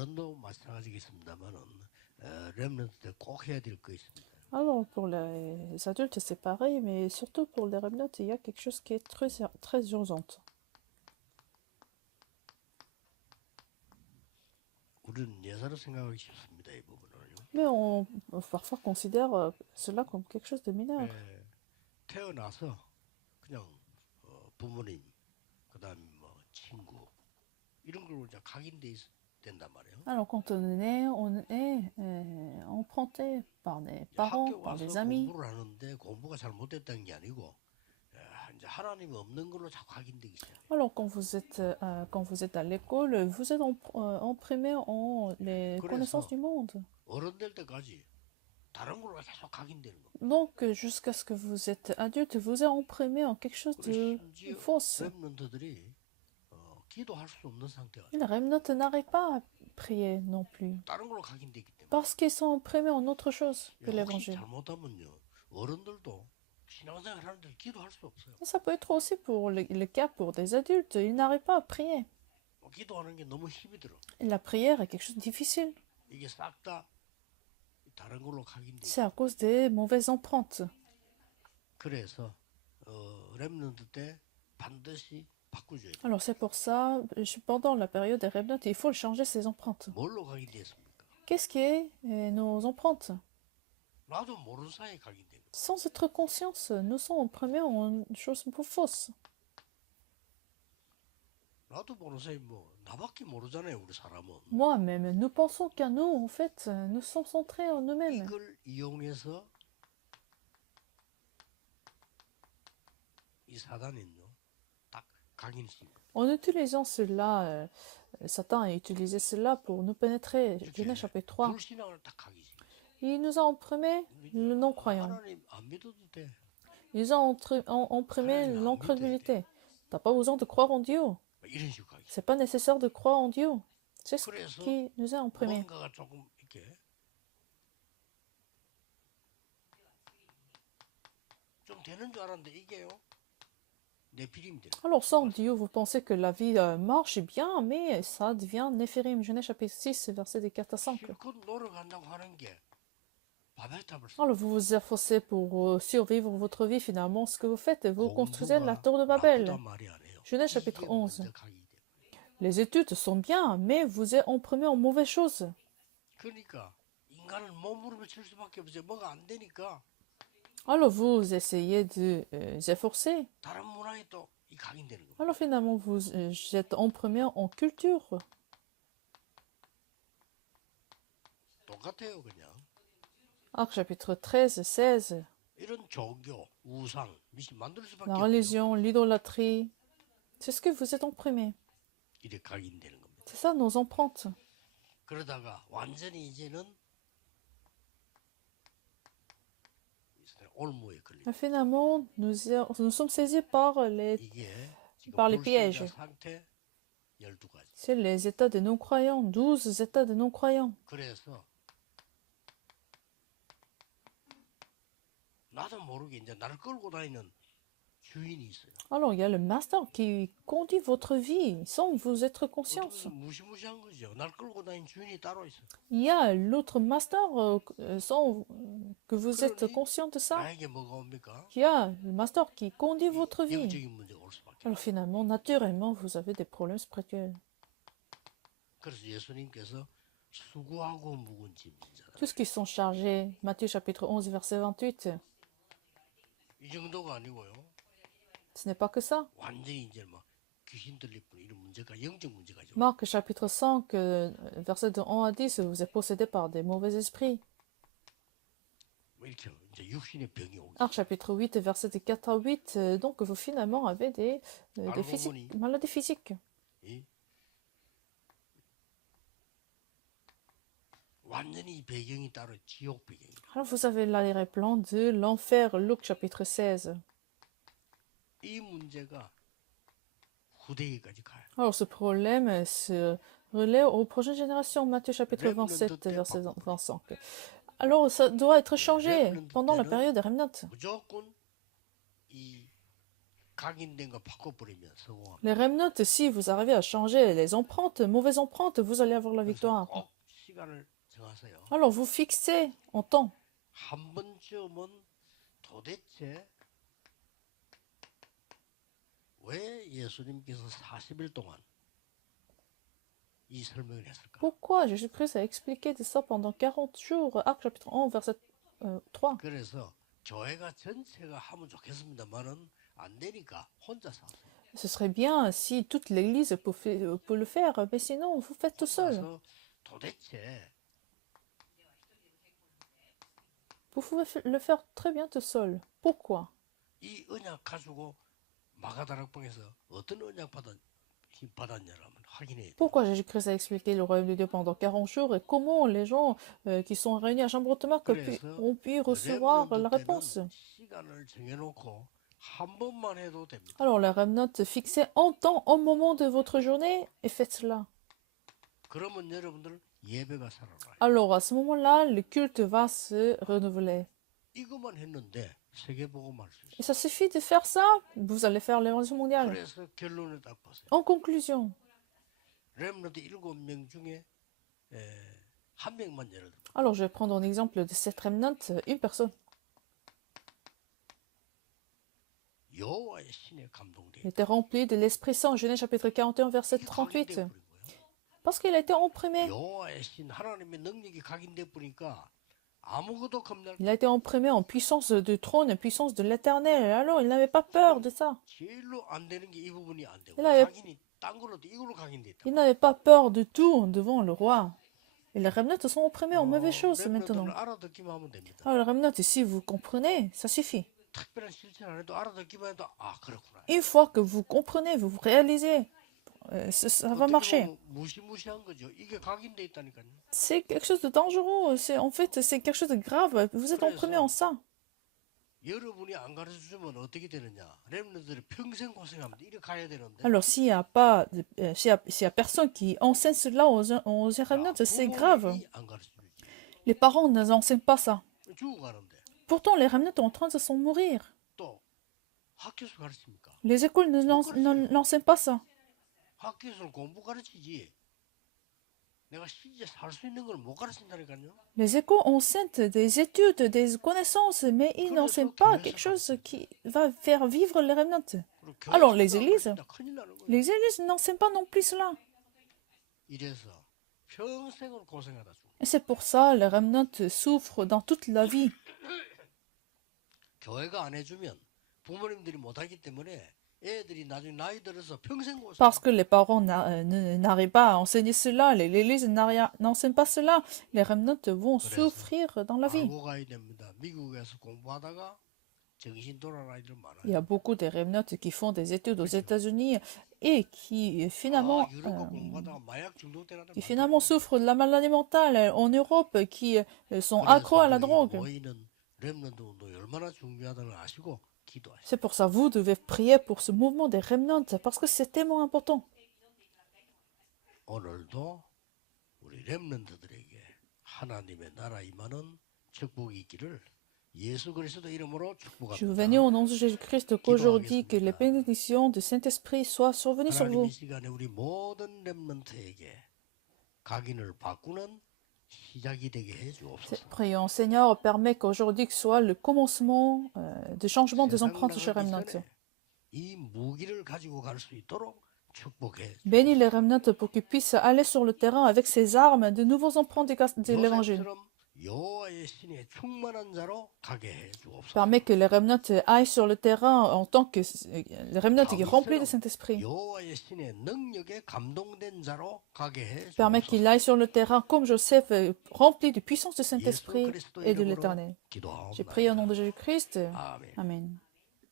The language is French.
어른도 마찬가지겠습니다만은 렘넌트 때 꼭 해야 될 거 있습니다. Alors, pour les adultes, c'est pareil, mais surtout pour les remnotes, il y a quelque chose qui est très urgent. 우리는 예사로 생각하기 쉽습니다. 이 부분은요. Mais on parfois considère cela comme quelque chose de mineur. 태어나서 그냥 부모님, 그다음에 뭐 친구 이런 걸로 이제 각인돼 된단 말이에요. Alors, quand on est emprunté par des parents, 학교 par 와서 des amis. 공부를 하는데 공부가 잘 못됐다는 게 아니고 이제 하나님이 없는 걸로 자꾸 각인되기 시작해요. Alors, quand vous êtes à l'école, vous êtes imprimé en les connaissances du monde. 어른 될 때까지 다른 걸로 계속 각인되는 거. Donc, jusqu'à ce que vous êtes adulte, vous êtes imprimé en quelque chose de fausse. 렘넌트들이 기도할 수 없는 상태가. Les remnotes n'arrivent pas à prier non plus. 다른 걸로 각인되기 때문에. Parce qu'ils sont imprimés en autre chose que 혹시 l'évangile. 잘못하면요, 어른들도 신앙생활 하는데 기도할 수 없어요. Ça peut être aussi pour le cas pour des adultes. Ils n'arrivent pas à prier. 기도하는 게 너무 힘이 들어. Et la prière est quelque chose de difficile. 이게 싹 다 다른 걸로 각인돼. C'est à cause des mauvaises empreintes. 그래서 렘넌트 때 반드시 바꾸줘야 돼. Alors c'est pour ça, pendant la période des remnotes, il faut changer ces empreintes. 뭘로 각인됐습니까? Qu'est-ce qui est nos empreintes? 나도 모르는 사이에 각인된 거. Sans être conscience, nous sommes imprimés en choses fausses. 나도 모르는 사이 뭐 나밖에 모르잖아요, 우리 사람은. Moi-même, nous pensons qu'à nous, en fait, nous sommes centrés en nous-mêmes. 이걸 이용해서 이 사단은요, 딱 각인시킨 거. En utilisant cela, Satan a utilisé cela pour nous pénétrer. Genèse chapitre 3. 불신앙을 딱 각인시킨 거. Il nous a imprimé le non-croyant. 하나님 안 믿어도 돼. Ils ont imprimé l'incrédulité. T'as pas besoin de croire en Dieu. 이런 식으로 각인. C'est pas nécessaire de croire en Dieu. C'est ce 그래서 qui nous a imprimé. 뭔가가 조금 이렇게 좀 되는 줄 알았는데 이게요. Alors sans Dieu, vous pensez que la vie marche bien, mais ça devient Néphirim. Genèse chapitre 6, versets de 4 à 5. Alors vous vous efforcez pour survivre votre vie, finalement, ce que vous faites, vous construisez la tour de Babel. Genèse chapitre 11. Les études sont bien, mais vous êtes imprimé en mauvaises choses. Alors vous essayez de vous efforcer. Alors finalement vous êtes imprimé en culture. Actes chapitre 13, 16. La religion, l'idolâtrie, c'est ce que vous êtes imprimé. C'est ça nos empreintes. Et finalement, nous sommes saisis par les pièges. C'est les états de non-croyants, 12 états de non-croyants. Alors, il y a le master qui conduit votre vie sans vous être conscience. Il y a l'autre master sans que vous êtes conscient de ça. Il y a le master qui conduit votre vie. Alors finalement, naturellement, vous avez des problèmes spirituels. Tous ceux qui sont chargés, Matthieu chapitre 11, verset 28. Ce n'est pas que ça. Marc chapitre 5, verset de 1 à 10, vous êtes possédé par des mauvais esprits. Marc chapitre 8, verset de 4 à 8, donc vous finalement avez des maladies physiques. Alors vous avez l'arrière-plan de l'enfer, Luc chapitre 16. Alors ce problème se relaie aux prochaines générations, Matthieu chapitre 27, verset 25. Alors ça doit être changé pendant la période des remnotes. Les remnants, si vous arrivez à changer les empreintes, mauvaises empreintes, vous allez avoir la victoire. Alors vous fixez en temps. 한 번쯤은 도대체 왜 예수님께서 40일 동안 이 설명을 했을까? Pourquoi Jésus-Christ a expliqué ça pendant 40 jours, Acte chapitre 11, verset 3. 그래서 교회가 전체가 하면 좋겠습니다만은 안 되니까 혼자서 하세요. Ce serait bien si toute l'Église peut le faire, mais sinon vous faites tout seul. 도대체 Vous pouvez le faire très bien tout seul. Pourquoi? 이 언약 가지고 마가다락방에서 어떤 언약 받았냐라면 확인해야 돼요. Pourquoi Jésus-Christ a expliqué le royaume de Dieu pendant 40 jours et comment les gens qui sont réunis à Chambre de Marc ont pu recevoir la réponse? 시간을 정해놓고 한 번만 해도 됩니다. Alors, la remnote fixée en temps, au moment de votre journée, et faites cela. 그러면 여러분들 예배가 살아나요. Alors, à ce moment-là, le culte va se renouveler. 이것만 했는데 세계복음할 수 Et 있어요. ça suffit de faire ça, vous allez faire l'évangile mondial. 그래서 결론을 딱 보세요. En conclusion, 렘넌트 7명 중에 한 명만 예를 들어. alors je vais prendre un exemple de cette remnante, une personne. 여호와의 신에 감동돼. Il était rempli de l'Esprit Saint, Genèse chapitre 41, verset 38. Parce qu'il a été imprimé. 여호와의 신 하나님의 능력이 각인돼 버리니까 아무것도 겁날. Il a été imprimé en puissance du trône, en puissance de l'Éternel. Alors, il n'avait pas peur de ça. 제일로 안 되는 게 이 부분이 안 되고 Il 각인이 딴 걸로도 이걸로 각인돼 있다. Il n'avait pas peur du tout devant le roi. Et les remnotes sont imprimés en mauvaises choses maintenant. 알아듣기만 하면 됩니다. Alors, les remnotes, si vous comprenez, ça suffit. 특별한 실천 안 해도 알아듣기만 해도 아 그렇구나. Une fois que vous comprenez, vous réalisez, ça va marcher. 무시무시한 거죠. 이게 각인돼 있다니까요. C'est quelque chose de dangereux. En fait, c'est quelque chose de grave. Vous êtes imprimé en ça. 여러분이 안 가르쳐 주면 어떻게 되느냐? 렘넌트들이 평생 고생합니다. 이렇게 가야 되는데. Alors, s'il n'y a pas, s'il y a personne qui enseigne cela aux remnotes, c'est grave. 안 가르쳐 주지. Les parents ne enseignent pas ça. 죽어가는데 Pourtant, les remnotes sont en train de s'en mourir. 또 학교에서 가르칩니까? Les écoles n'enseignent pas ça. 학교에서는 공부 가르치지. 내가 실제 살 수 있는 걸 못 가르친다니까요. Les écoles enseignent des études, des connaissances, mais ils n'enseignent pas quelque chose qui va faire vivre les remnotes. Alors, les églises n'enseignent pas non plus cela. 이래서 평생을 고생하다 죽어. Et c'est pour ça les remnotes souffrent dans toute la vie. 교회가 안 해주면 부모님들이 못하기 때문에 애들이 나중에 나이 들어서 평생 고생. Parce que les parents n'arrivent pas à enseigner cela, l'église n'enseigne pas cela, les remnotes vont souffrir dans la vie. 알고 가야 됩니다. 미국에서 공부하다가 정신 돌아간 아이들 많아요. Il y a beaucoup de remnotes qui font des études aux États-Unis et qui finalement souffrent de la maladie mentale en Europe, qui sont accros à la drogue. C'est pour ça que vous devez prier pour ce mouvement des remnants, parce que c'est tellement important. 오늘도 우리 렘넌트들에게 하나님의 나라 임하는 축복이 있기를 예수 그리스도 이름으로 축복합니다. Je vous bénis au nom de Jésus-Christ qu'aujourd'hui que les bénédictions du Saint-Esprit soient survenues sur vous. 하나님 이 시간에 우리 모든 렘넌트에게 각인을 바꾸는 시작이 되게 해 주옵소서. Prions, Seigneur, permet qu'aujourd'hui soit le commencement du changement des empreintes chez remnants. 이 무기를 가지고 갈 수 있도록 축복해. Bénis les remnants pour qu'ils puissent aller sur le terrain avec ces armes de nouveaux empreintes de l'évangile. 여호와의 신의 충만한 자로 가게 해 주옵소서. Permet que les remnants aillent sur le terrain en tant que les remnants qui remplis du Saint-Esprit. 여호와의 신의 능력에 감동된 자로 가게 해 Permet 주옵소서. qu'il aille sur le terrain comme Joseph, rempli de puissance du Saint-Esprit et de l'Éternel. 기도하옵나이다. J'ai prié au nom de Jésus-Christ. 아멘. Amen.